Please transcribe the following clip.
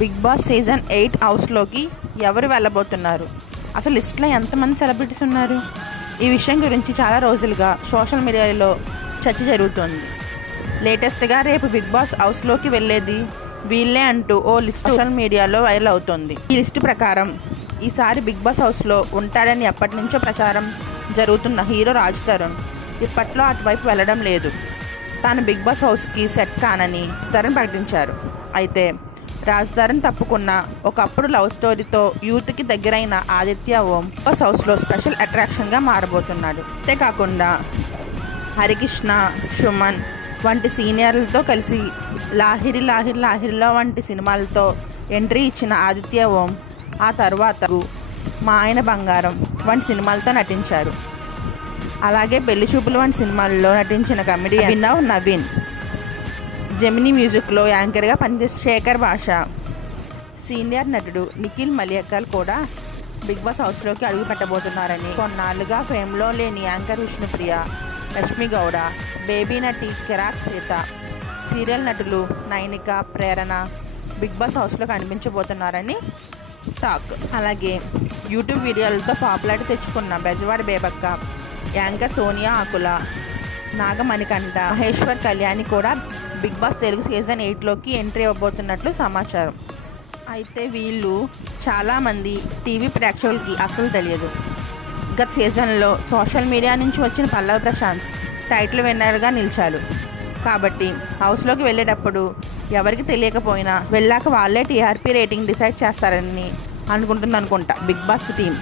Big boss season 8 హౌస్లోకి ఎవరు వెళ్ళబోతున్నారు? అసలు లిస్ట్లో ఎంతమంది సెలబ్రిటీస్ ఉన్నారు? ఈ విషయం గురించి చాలా రోజులుగా సోషల్ మీడియాలో చర్చ జరుగుతోంది. లేటెస్ట్గా రేపు బిగ్ బాస్ హౌస్లోకి వెళ్ళేది వీళ్ళే అంటూ ఓ లిస్ట్ సోషల్ మీడియాలో వైరల్ అవుతోంది. ఈ లిస్టు ప్రకారం ఈసారి బిగ్ బాస్ హౌస్లో ఉంటాడని ఎప్పటి నుంచో ప్రచారం జరుగుతున్న హీరో రాజ్ తరుణ్ ఇప్పట్లో అటువైపు వెళ్ళడం లేదు. తాను బిగ్ బాస్ హౌస్కి సెట్ కానని తరుణ్ ప్రకటించారు. అయితే రాజ్ తరుణ్ తప్పుకున్న ఒకప్పుడు లవ్ స్టోరీతో యూత్కి దగ్గరైన ఆదిత్య ఓం బిగ్ బాస్ హౌస్లో స్పెషల్ అట్రాక్షన్గా మారబోతున్నాడు. అంతేకాకుండా హరికృష్ణ, సుమన్ వంటి సీనియర్లతో కలిసి లాహిరి లాహిరి లాహిరిలో వంటి సినిమాలతో ఎంట్రీ ఇచ్చిన ఆదిత్య ఓం ఆ తర్వాత మా ఆయన బంగారం వంటి సినిమాలతో నటించారు. అలాగే పెళ్లి చూపులు వంటి సినిమాల్లో నటించిన కమెడియన్ అభినవ్ నవీన్, జెమినీ మ్యూజిక్లో యాంకర్గా పనిచేసిన శేఖర్ భాష, సీనియర్ నటుడు నిఖిల్ మలియకల్ కూడా బిగ్ బాస్ హౌస్లోకి అడుగు పెట్టబోతున్నారని, కొన్నాళ్ళుగా ఫేమ్లో లేని యాంకర్ విష్ణుప్రియ, లక్ష్మి గౌడ, బేబీ నటి కిరాక్ సీత, సీరియల్ నటులు నైనిక, ప్రేరణ బిగ్ బాస్ హౌస్లో కనిపించబోతున్నారని టాక్. అలాగే యూట్యూబ్ వీడియోలతో పాపులారిటీ తెచ్చుకున్న బెజవాడ బేబక్క, యాంకర్ సోనియా ఆకుల, నాగమణికంఠ, మహేశ్వర్ కళ్యాణి కూడా బిగ్ బాస్ తెలుగు సీజన్ 8లోకి ఎంట్రీ ఇవ్వబోతున్నట్లు సమాచారం. అయితే వీళ్ళు చాలామంది టీవీ ప్రేక్షకులకి అసలు తెలియదు. గత సీజన్లో సోషల్ మీడియా నుంచి వచ్చిన పల్లవి ప్రశాంత్ టైటిల్ విన్నర్గా నిలిచారు. కాబట్టి హౌస్లోకి వెళ్ళేటప్పుడు ఎవరికి తెలియకపోయినా వెళ్ళాక వాళ్ళే టీఆర్పీ రేటింగ్ డిసైడ్ చేస్తారని అనుకుంటుందనుకుంటా బిగ్ బాస్ టీం.